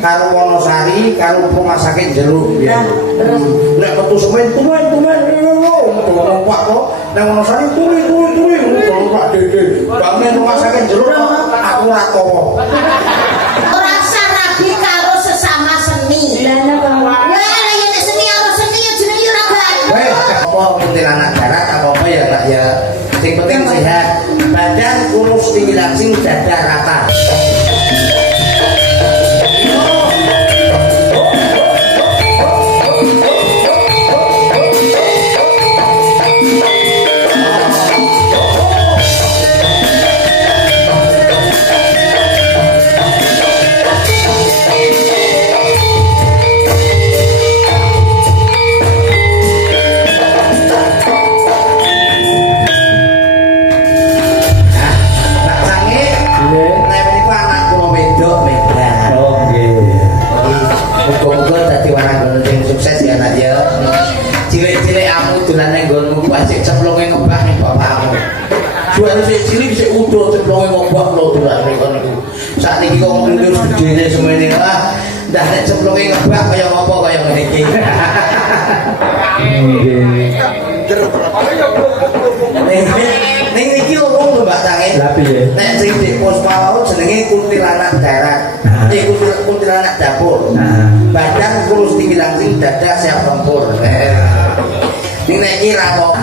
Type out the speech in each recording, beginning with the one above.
karo Wonosari karo rumah sakit Jeruk ya. Nek metu semen tulen Pak kok nek Wonosari tulen Pak Dede. Bangun rumah sakit Jeruk aku ora kowo. Ora sarabi karo sesama seni. Lah napa? Ya yen seni karo seni ya jenenge ora gawe. Apa kuntilanak darat apa ya Pak ya. Sing penting sehat. Badan kurus tinggi langsing dada rata. Cilik sik udo cemplunge ngobak lho dolan niku. Sakniki kok nglulus gedene semene lah. Ndah nek cemplunge ngebak kaya apa kaya ngene iki. Ning niki lho Mbak Tange. Lah piye? Nek sing di Puspa wau jenenge kuntilanak darat. Iku kuntilanak dapur. Badan kurus tinggi langsing dada siap tempur. Ning nek iki ra kok.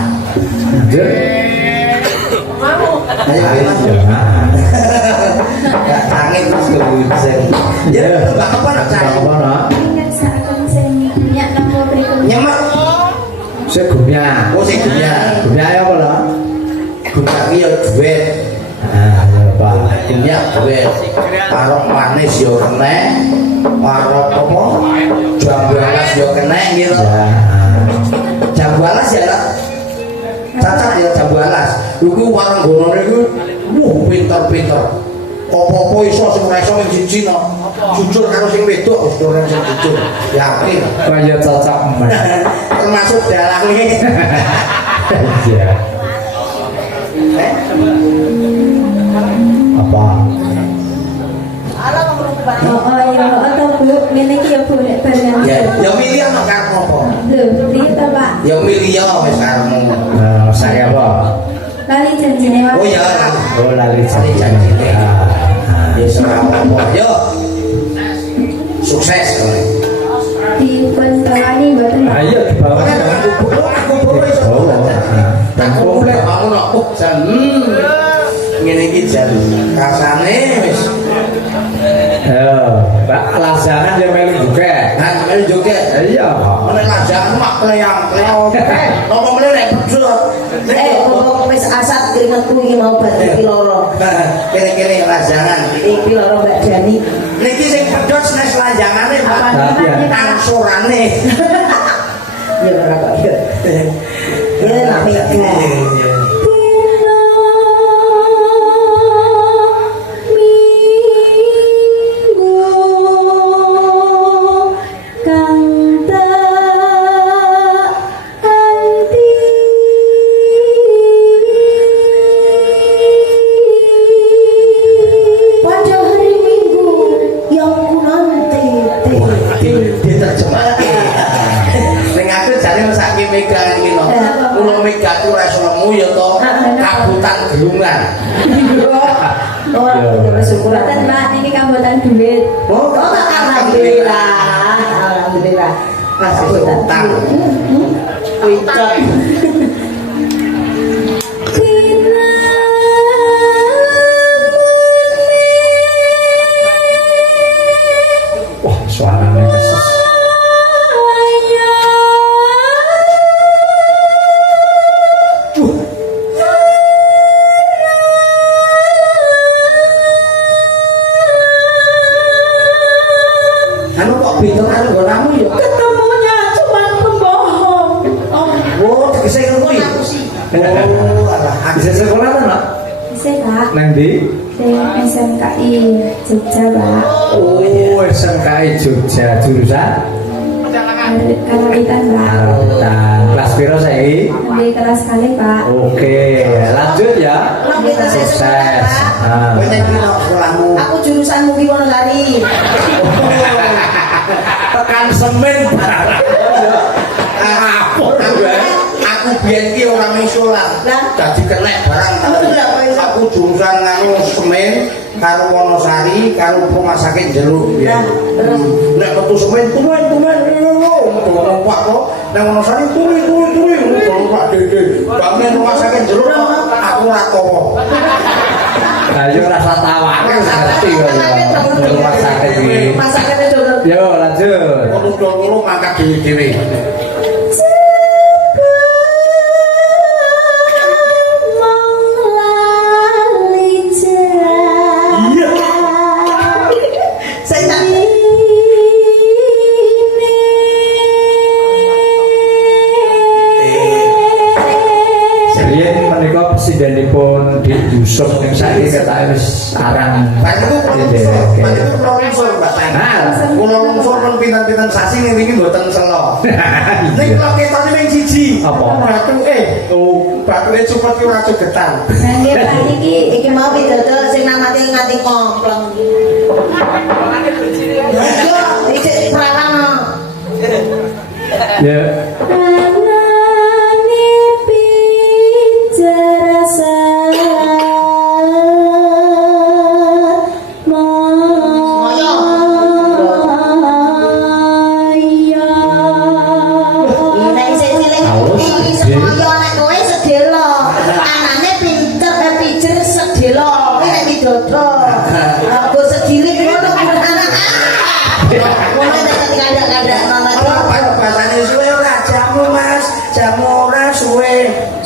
Ayo tangi terus kebusen. Ya Mbak apa nak cari? Apa nak? Ingat saken sing minyak napa pripun? Nyemek. Segumnya. Oh segumnya. Gumnya apa lho? Gumnya iki ya duit. Ah, ya Pak. Minyak duit. Parok manis yo kenek. Parok apa? Jambu alas yo kenek gitu. Jambu alas ya lah. Cacat ya jambu alas. Iku warung gonone iku pinter-pinter. Apa-apa iso sing ora iso ning Cina. Jujur karo sing wedok wis ora sing jujur. Yakin. Kaya cocok men. Termasuk dalange. Iya. Apa? Oh ya atau Bu, ngene iki ya Bu nek bareng. Ya milih ana karep apa? Lho, piye ta Pak? Ya milih ya wis karepmu. Nah, saya apa? Lali janjine wae. Oh ya, Oh, lali cari janjine. Ya ora apa-apa. Yo. Sukses. Dipun bawani mboten Pak. Ayo dibawa. Dan komplek bangun kok jan. Ngene iki jan. Kasane wis. Pak lasangan ya melu juga. Nah, melu juga. Iya. Nek lajangan mak kleyang-kleyang. Napa meneh nek bejo. Kok wis asat keringetku iki mau batik loro. Kene-kene lajangan. Iki loro Mbak Dani. Niki sing pedhot nek lanjangane Pak. Angsurane. Ya ora kok ya. Ya nak mikir. Syukuratan Mbak niki kambotan duit. Oh, alhamdulillah. Alhamdulillah. Kasih utang. Kuicot. Wah, suaranya keses. Bisa sekolah kan, Pak? Bisa, Pak. Nanti? SMKI Jogja, Pak. Oh, SMKI Jogja jurusan? Karawitan, Pak. Karawitan. Kelas piro saiki? Di kelas kali, Pak. Oke, lanjut ya. Sukses. Banyak sekolahmu. Aku jurusan Mugi Wonosari. tekan semen barang. Ngapur gue. Aku biyen ki ora misulan. Dadi kenek barang. Aku jurusan nganu semen karo Wonosari karo rumah sakit Jeruk. Nek metu semen tumen numpak kok. Nek Wonosari turi. Numpak dede. Bangun rumah sakit Jeruk aku ora tawa. Ayo rasa tawa ngerti kok ya. Rumah sakit iki. Rumah sakit itu. Yo lanjut. Kudu mangkat dhewe-dhewe. Presidenipun di Yusuf yang saya kata wis arang. Kula lungsur pun pinten-pinten sasi ngene iki mboten selo. Ning kok ketone ming siji. Apa? Batuke cepet ki ora jogetan. Nggih Pak iki mau pidodol sing namate nganti kompleng. Yo iki perawan. Ya.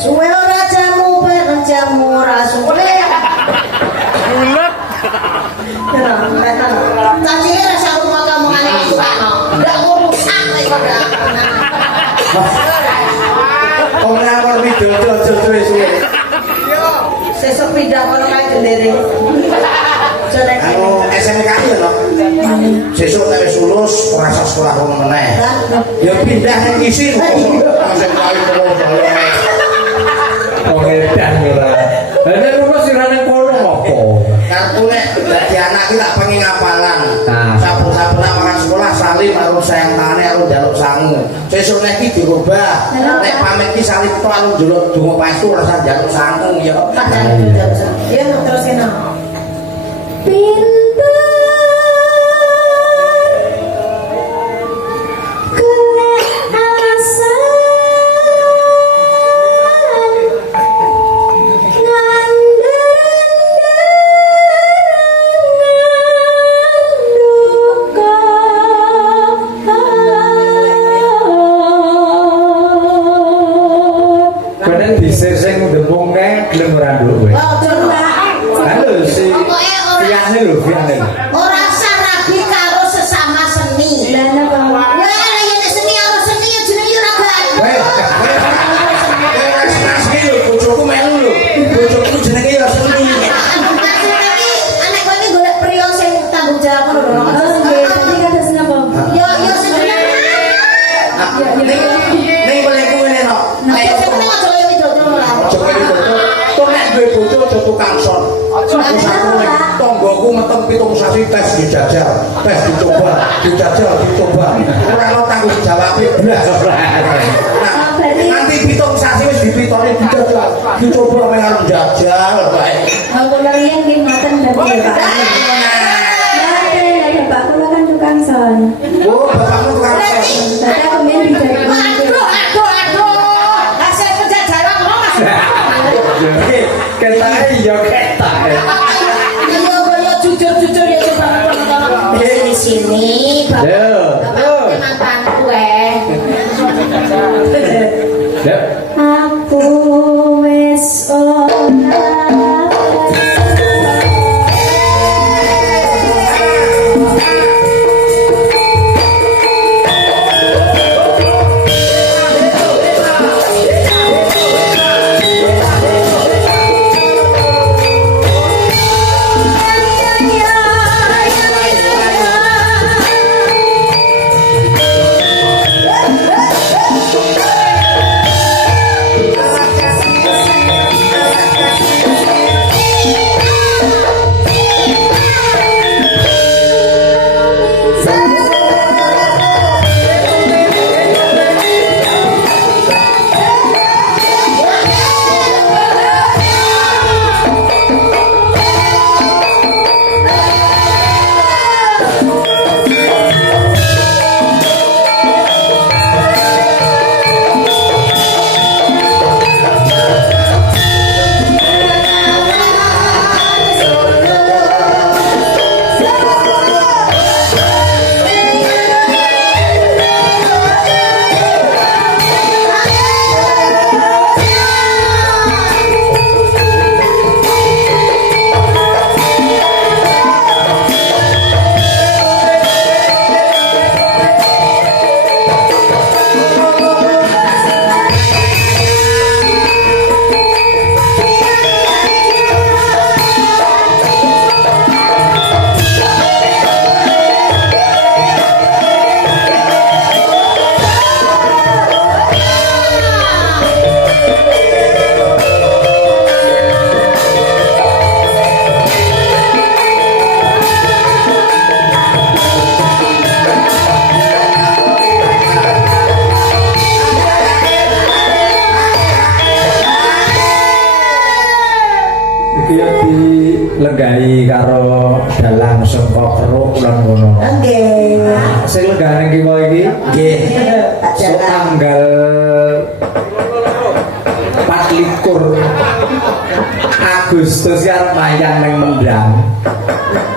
Suwe ora jamu bareng jamu ora suwe. Bulet. Tadi rasa rumah kamu aneh suano. Ndak urusan lek kok. Ora kok widodo suwe-suwe. Sesuk pindah kono kae gendere. Anu SMK ya no. Sesuk nek wis lulus ora usah sekolah kono meneh. Ya pindah ning isi. SMK terus. Edan ora. Lah nek rumah sirane kono apa? Kartu nek dadi anak ki tak pengen ngapalan. Nah. Saben-saben makan sekolah salim karo sayang tane karo njaluk sangu. Sesuk nek ki dirubah. Nek pamit ki salim tok karo njaluk donga pastu ora usah njaluk sangu ya. Ya terus kena. Sing dembungke gelem ora nduk kowe. Halo si. Piane lho, piane. Ora usah rabi karo sesama seni. Lah napa? Ya yen seni karo seni ya jenenge ora gawe. Bojoku melu lho. Bojoku jenenge ya seni. Anak kowe iki golek priya sing tanggung jawab ngono lho. Tadi kata sinapa? Ya sing bener. Ning boleh kuwi no. Ayo sing bener aja koyo widodo ora. Tuh nek duwe bojo aja tukang son. Tonggoku meteng 7 sasi tes dijajal, tes dijajal dicoba. Ora ono tanggung jawabe blas. Nanti 7 sasi wis dipitoni dijajal, dicoba meng arep jajal bae. Kula riyen nggih ngoten dadi Pak. Lah Pak kula kan tukang son. Oh, bapakmu tukang son. Saya kemen dijadi. Aduh. Hasil penjajaran kok Mas. Ketae ya ketae. Yo jujur ya coba di sini bapak mantan kue. Aku wis ora diadahi karo dalang sengkok keruk lan ngono. Nggih. Sing legane iki kok iki Nggih. so tanggal 24 Agustus arep mayang ning Mendang.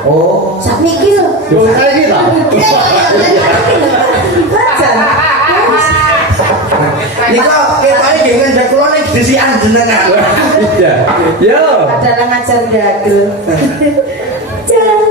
Oh, Sakniki lho. yo saiki ta. Nika ketoke nggih ngendhek kula ning disikan jenengan. Iya. Yo. Adalah ngajar dagel. Jangan